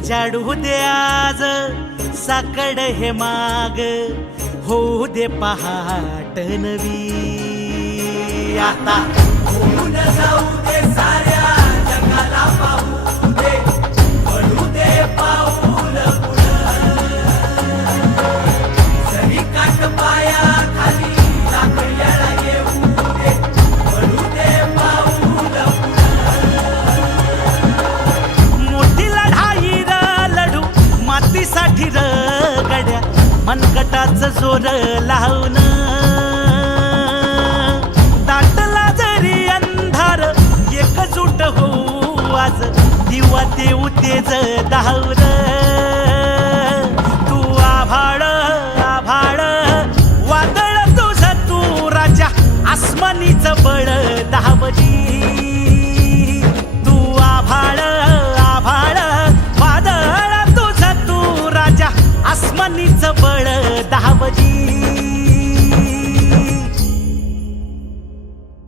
उजाडू दे आज साकड हे माग, होऊ दे पहाट नवी. आता होऊन जाऊ दे साऱ्या जगाला पाहू दे, पडू दे पाऊल पुढं. जरी काट पाया खाली लाकड्याला येऊ दे, पडू दे पाऊल पुढं. मोठी लढाई र लढू मातीसाठी र गड्या, मनगटाच जोर लावून. दाटला जरी अंधार एकजूट होऊ आज, दिवा देऊ तेज दावर. तू आभाळ आभाळ वादळ तुझ तू राजा, आसमानीच बळ दावली. तू आभाळ आभाळ वादळ तुझ तू राजा, आसमानीच बळ